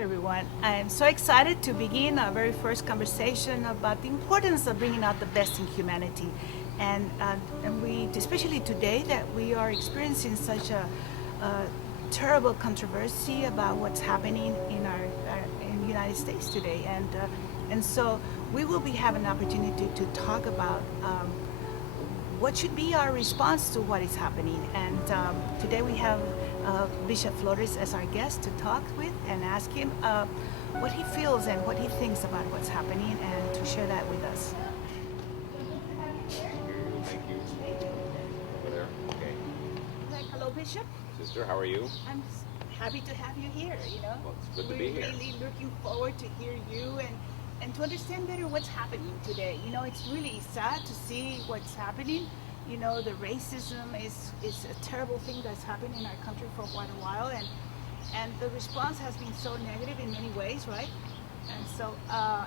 everyone. I'm so excited to begin our very first conversation about the importance of bringing out the best in humanity. And we, especially today, that we are experiencing such a terrible controversy about what's happening in in the United States today. And so we will be having an opportunity to talk about what should be our response to what is happening. And today we have Bishop Flores as our guest to talk with and ask him what he feels and what he thinks about what's happening and to share that with us. Thank you. Over there. Okay. Hello, Bishop. Sister, how are you? I'm happy to have you here. Well, it's good to We're be here. really looking forward to hear you and to understand better what's happening today. It's really sad to see what's happening. The racism is a terrible thing that's happened in our country for quite a while, and the response has been so negative in many ways, right? And so,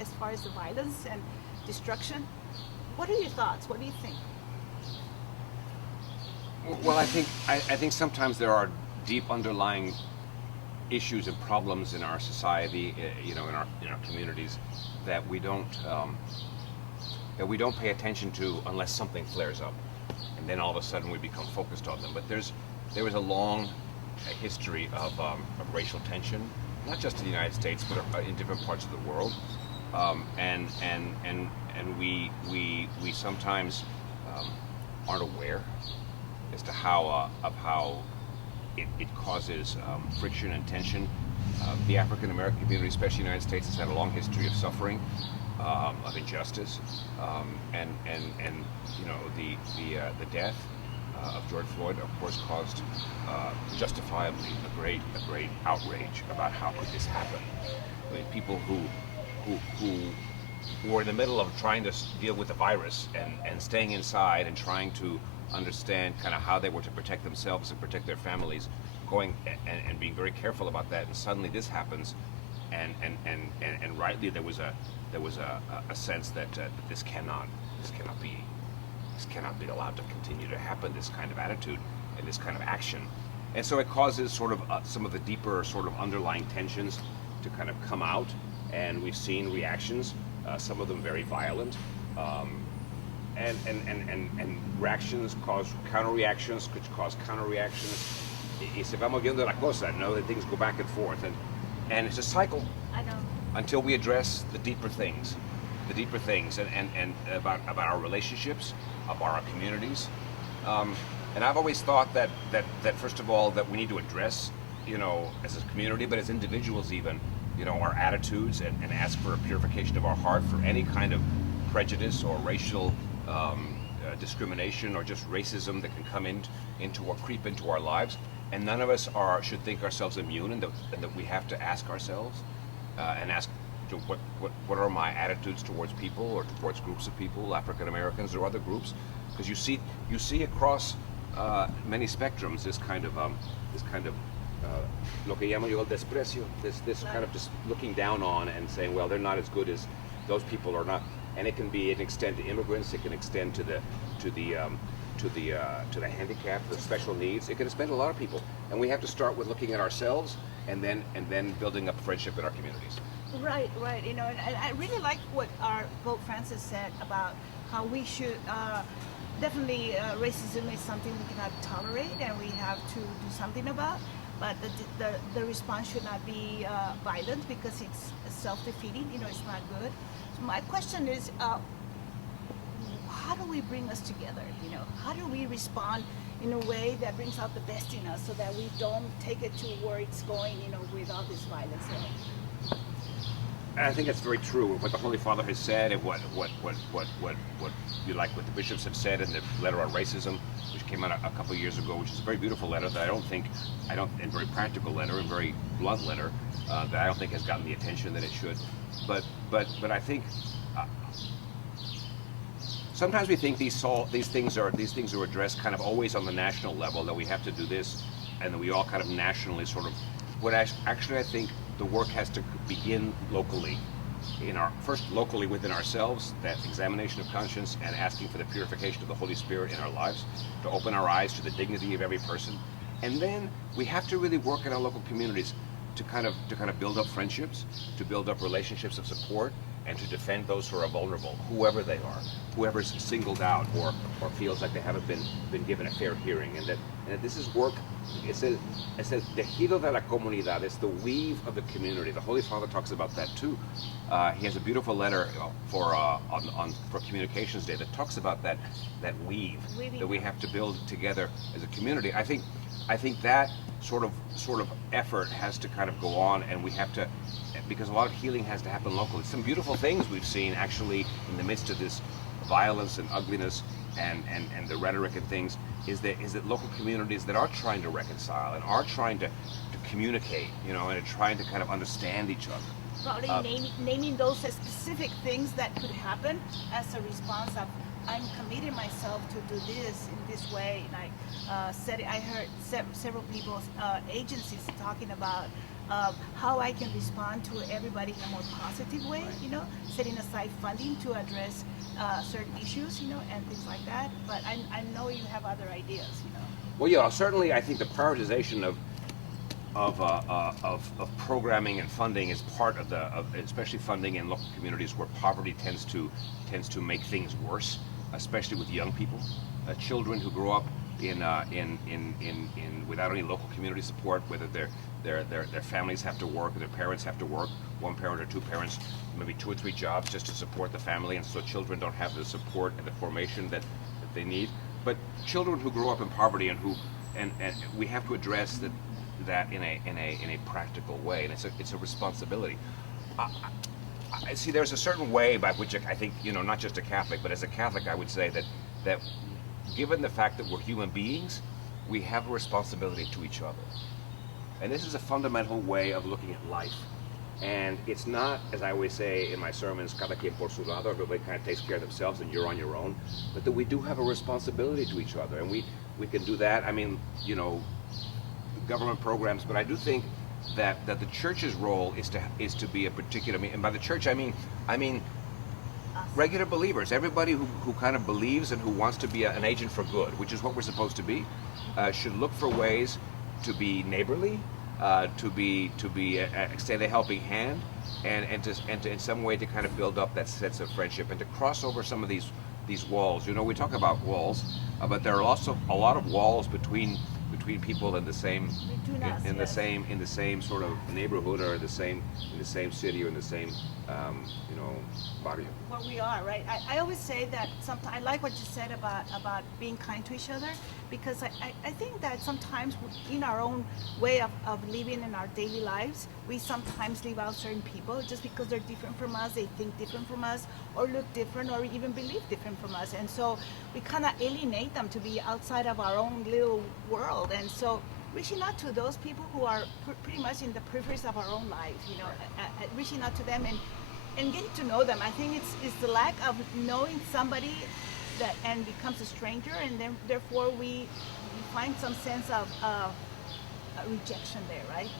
as far as the violence and destruction, what are your thoughts? What do you think? Well, I think sometimes there are deep underlying issues and problems in our society, in our communities, that we don't pay attention to unless something flares up, and then all of a sudden we become focused on them. But there is a long history of racial tension, not just in the United States, but in different parts of the world, and we sometimes aren't aware as to how it causes friction and tension. The African American community, especially in the United States, has had a long history of suffering, of injustice, and the death of George Floyd, of course, caused justifiably a great outrage about how could this happen. I mean, people who were in the middle of trying to deal with the virus and staying inside and trying to understand kind of how they were to protect themselves and protect their families, going and being very careful about that, and suddenly this happens, and rightly there was a sense that this cannot be allowed to continue to happen, this kind of attitude and this kind of action. And so it causes sort of some of the deeper sort of underlying tensions to kind of come out, and we've seen reactions, some of them very violent, and reactions cause counter-reactions, which cause counter-reactions. Y se va moviendo la cosa, that things go back and forth, and it's a cycle. I know. Until we address the deeper things, and about our relationships, about our communities. And I've always thought that first of all, that we need to address, as a community, but as individuals even, our attitudes, and ask for a purification of our heart for any kind of prejudice or racial discrimination or just racism that can come into or creep into our lives. And none of us should think ourselves immune, and that we have to ask ourselves and ask, what are my attitudes towards people or towards groups of people, African Americans or other groups? Because you see across many spectrums this kind of lo que llamo yo el desprecio, this kind of just looking down on and saying, well, they're not as good as those people are not. And it can be an extent to immigrants. It can extend to the handicapped, the special needs. It can extend to a lot of people, and we have to start with looking at ourselves, and then building up friendship in our communities. Right. And I really like what our Pope Francis said about how we should definitely racism is something we cannot tolerate, and we have to do something about. But the response should not be violent, because it's self-defeating. It's not good. So my question is, how do we bring us together? How do we respond in a way that brings out the best in us, so that we don't take it to where it's going, with all this violence? I think that's very true. What the Holy Father has said, and what you like what the bishops have said in the letter on racism, which came out a couple of years ago, which is a very beautiful letter that and very practical letter, and very blunt letter, that I don't think has gotten the attention that it should. But I think sometimes we think these things are addressed kind of always on the national level, that we have to do this, and that we all kind of nationally sort of. What actually I think the work has to begin locally, first locally within ourselves, that examination of conscience and asking for the purification of the Holy Spirit in our lives, to open our eyes to the dignity of every person. And then we have to really work in our local communities to kind of build up friendships, to build up relationships of support, and to defend those who are vulnerable, whoever they are, whoever's singled out or feels like they haven't been given a fair hearing, and that this is work. It's el tejido de la comunidad. It's the weave of the community. The Holy Father talks about that too. He has a beautiful letter for Communications Day that talks about that weave that we have to build together as a community. I think that sort of effort has to kind of go on, and we have to, because a lot of healing has to happen locally. Some beautiful things we've seen actually in the midst of this violence and ugliness and the rhetoric and things is that local communities that are trying to reconcile and are trying to communicate, and are trying to kind of understand each other. Probably naming those specific things that could happen as a response of, I'm committing myself to do this in this way. Like I heard several people, agencies talking about how I can respond to everybody in a more positive way, setting aside funding to address certain issues, and things like that. But I know you have other ideas, Well, yeah, certainly I think the prioritization of programming and funding is part of especially funding in local communities where poverty tends to make things worse, especially with young people, children who grow up in without any local community support, whether their families have to work or their parents have to work, one parent or two parents, maybe 2 or 3 jobs just to support the family, and so children don't have the support and the formation that they need. But children who grow up in poverty and we have to address that in a practical way, and it's a responsibility. I see there's a certain way by which I think, not just a Catholic, but as a Catholic I would say that given the fact that we're human beings, we have a responsibility to each other. And this is a fundamental way of looking at life. And it's not, as I always say in my sermons, cada quien por su lado, everybody kind of takes care of themselves and you're on your own, but that we do have a responsibility to each other. And we can do that, government programs, but I do think that the church's role is to be a particular, and by the church I mean regular believers, everybody who kind of believes and who wants to be an agent for good, which is what we're supposed to be, should look for ways to be neighborly, to extend a helping hand, and to in some way to kind of build up that sense of friendship and to cross over some of these walls. We talk about walls, but there are also a lot of walls between people in the same in the same sort of neighborhood or in the same city or in the same barrio. Well, we are, right? I always say that sometimes I like what you said about being kind to each other, because I think that sometimes in our own way of living in our daily lives, we sometimes leave out certain people just because they're different from us, they think different from us, or look different, or even believe different from us. And so we kind of alienate them to be outside of our own little world. And so reaching out to those people who are pretty much in the peripheries of our own lives, reaching out to them and getting to know them. I think it's the lack of knowing somebody and becomes a stranger, and then therefore we find some sense of rejection there, right?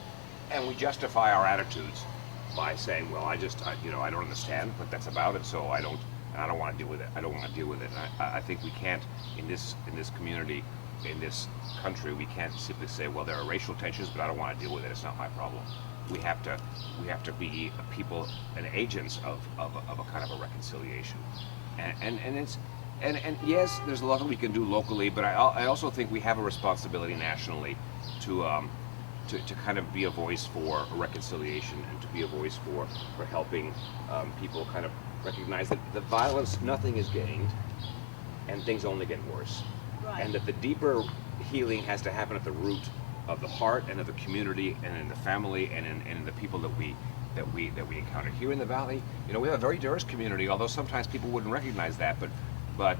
And we justify our attitudes by saying, well, I don't understand what that's about, and so I don't want to deal with it. I don't want to deal with it. And I think we can't in this community, in this country, we can't simply say, well, there are racial tensions, but I don't want to deal with it. It's not my problem. We have to be people and agents of a kind of a reconciliation, and yes, there's a lot that we can do locally, but I also think we have a responsibility nationally to kind of be a voice for a reconciliation and to be a voice for helping people kind of recognize that the violence, nothing is gained, and things only get worse, right. And that the deeper healing has to happen at the root of the heart and of the community and in the family and in the people that we encounter here in the valley. We have a very diverse community, although sometimes people wouldn't recognize that, but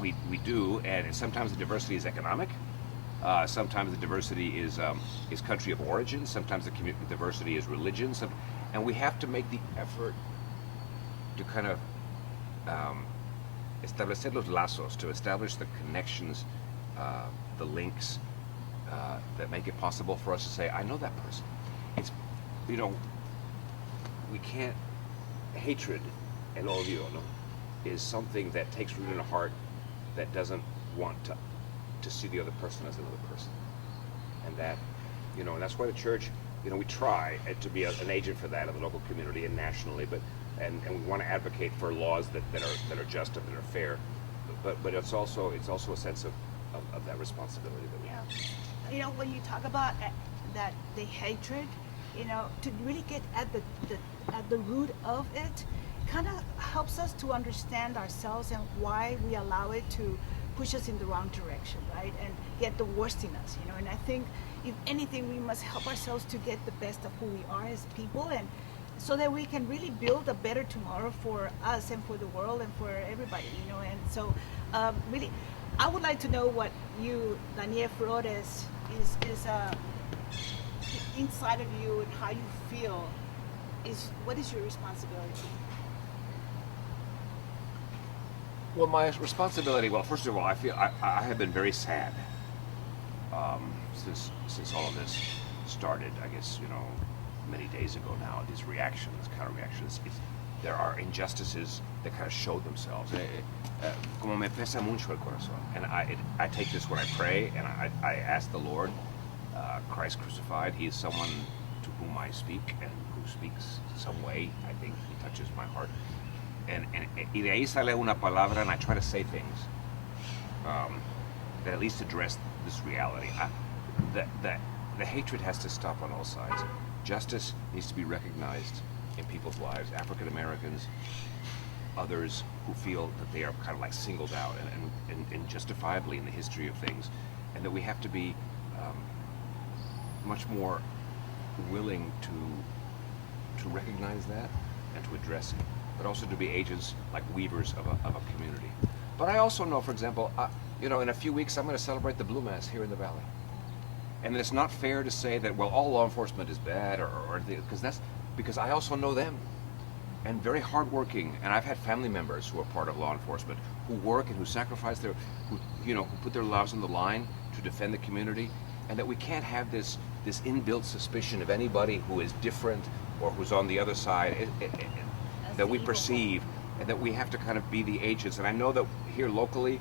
we do, and sometimes the diversity is economic, sometimes the diversity is country of origin, sometimes the diversity is religion, and we have to make the effort to kind of establecer los lazos, to establish the connections, the links that make it possible for us to say, I know that person. It's, we can't, hatred, el odio, is something that takes root in a heart that doesn't want to see the other person as another person. And that, and that's why the church we try to be an agent for that in the local community and nationally, and we want to advocate for laws that are just and that are fair. But it's also a sense of that responsibility that we have. When you talk about that the hatred, to really get at the root of it, kind of helps us to understand ourselves and why we allow it to push us in the wrong direction, right? And get the worst in us, And I think, if anything, we must help ourselves to get the best of who we are as people, and so that we can really build a better tomorrow for us and for the world and for everybody, And so, really, I would like to know what you, Daniel Flores, is inside of you and how you feel. What is your responsibility? Well, my responsibility. Well, first of all, I feel I have been very sad since all of this started. I guess many days ago now. These reactions, counter reactions. There are injustices that kind of show themselves. Como me pesa mucho el corazón, and I take this when I pray, and I ask the Lord, Christ crucified. He is someone to whom I speak and who speaks some way. I think he touches my heart. Y de ahí sale una palabra, and I try to say things that at least address this reality. The hatred has to stop on all sides. Justice needs to be recognized in people's lives, African Americans, others who feel that they are kind of like singled out and justifiably in the history of things, and that we have to be much more willing to recognize that and to address it, but also to be agents like weavers of a community. But I also know, for example, in a few weeks I'm going to celebrate the Blue Mass here in the Valley. And it's not fair to say that, well, all law enforcement is bad, because I also know them, and very hardworking. And I've had family members who are part of law enforcement who work and who sacrifice who put their lives on the line to defend the community, and that we can't have this inbuilt suspicion of anybody who is different or who's on the other side that we perceive, and that we have to kind of be the agents. And I know that here locally,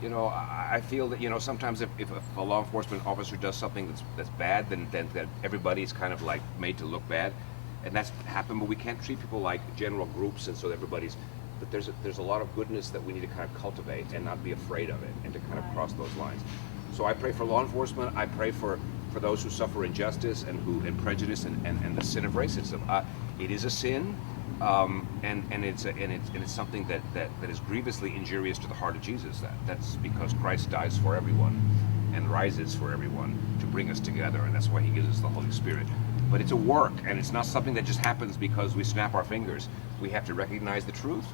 I feel that sometimes if a law enforcement officer does something that's bad, then that everybody's kind of like made to look bad, and that's happened. But we can't treat people like general groups, and so everybody's. But there's a lot of goodness that we need to kind of cultivate and not be afraid of it, and to kind of cross those lines. So I pray for law enforcement. I pray for those who suffer injustice and prejudice and the sin of racism. It is a sin. And it's something that is grievously injurious to the heart of Jesus. That's because Christ dies for everyone and rises for everyone to bring us together, and that's why he gives us the Holy Spirit. But it's a work, and it's not something that just happens because we snap our fingers. We have to recognize the truth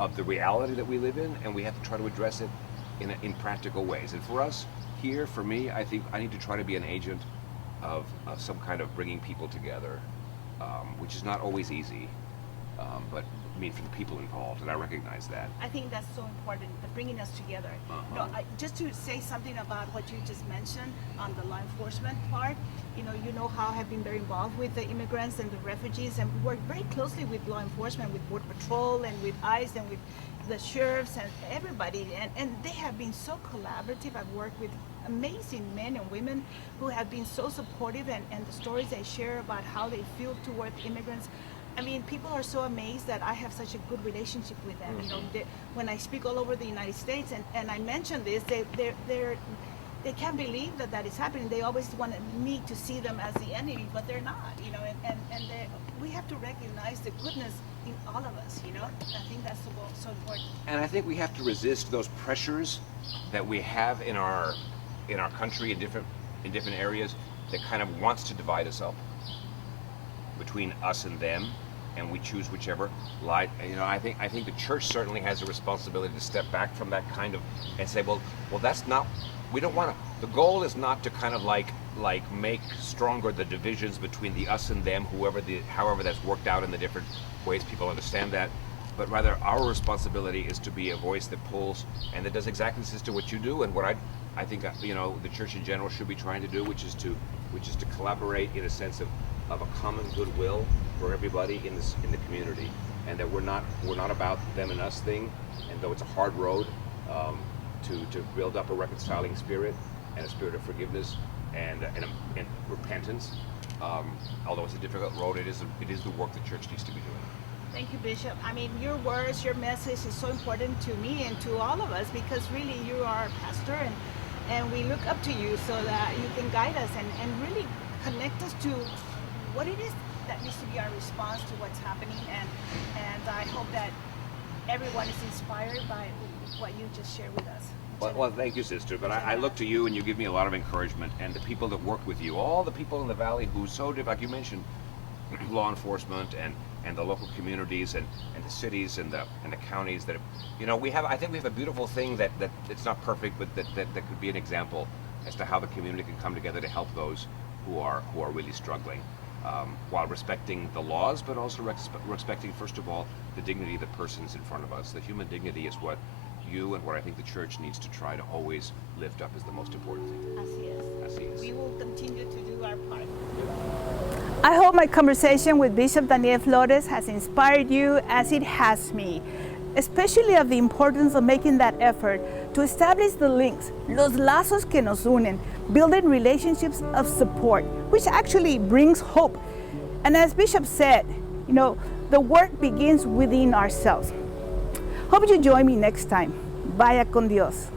of the reality that we live in, and we have to try to address it in practical ways. And for us here, for me, I think I need to try to be an agent of some kind of bringing people together, which is not always easy, but for the people involved, and I recognize that. I think that's so important, bringing us together. Just to say something about what you just mentioned on the law enforcement part, you know how I have been very involved with the immigrants and the refugees, and we work very closely with law enforcement, with Border Patrol and with ICE and with the sheriffs and everybody, and they have been so collaborative. I've worked with amazing men and women who have been so supportive, and the stories they share about how they feel toward immigrants. People are so amazed that I have such a good relationship with them. When I speak all over the United States and I mention this, they can't believe that is happening. They always want me to see them as the enemy, but they're not. We have to recognize the goodness in all of us. I think that's so important. And I think we have to resist those pressures that we have in our country in different areas that kind of wants to divide us up between us and them, and we choose whichever lie. I think the church certainly has a responsibility to step back from that kind of and say, well, that's not. We don't want to. The goal is not to kind of like make stronger the divisions between the us and them, however that's worked out in the different ways people understand that, but rather our responsibility is to be a voice that pulls and that does exactly sister what you do, and what I think the church in general should be trying to do, which is to collaborate in a sense of a common goodwill for everybody in the community, and that we're not about them and us thing. And though it's a hard road to build up a reconciling spirit and a spirit of forgiveness and repentance, Although it's a difficult road, it is the work the church needs to be doing. Thank you, Bishop. I mean, your words, your message is so important to me and to all of us because really you are a pastor and we look up to you so that you can guide us and really connect us to what it is that needs to be our response to what's happening. And I hope that everyone is inspired by what you just shared with us. Well, thank you, sister. But I look to you and you give me a lot of encouragement. And the people that work with you, all the people in the valley who like you mentioned, law enforcement and the local communities and the cities and the counties that, I think we have a beautiful thing that it's not perfect, but that could be an example as to how the community can come together to help those who are really struggling, while respecting the laws, but also respecting, first of all, the dignity of the persons in front of us. The human dignity is what you and what I think the church needs to try to always lift up as the most important thing. Así es. We will continue to do our part. I hope my conversation with Bishop Daniel Flores has inspired you as it has me, especially of the importance of making that effort to establish the links, los lazos que nos unen, building relationships of support, which actually brings hope. And as Bishop said, the work begins within ourselves. Hope you join me next time. Vaya con Dios.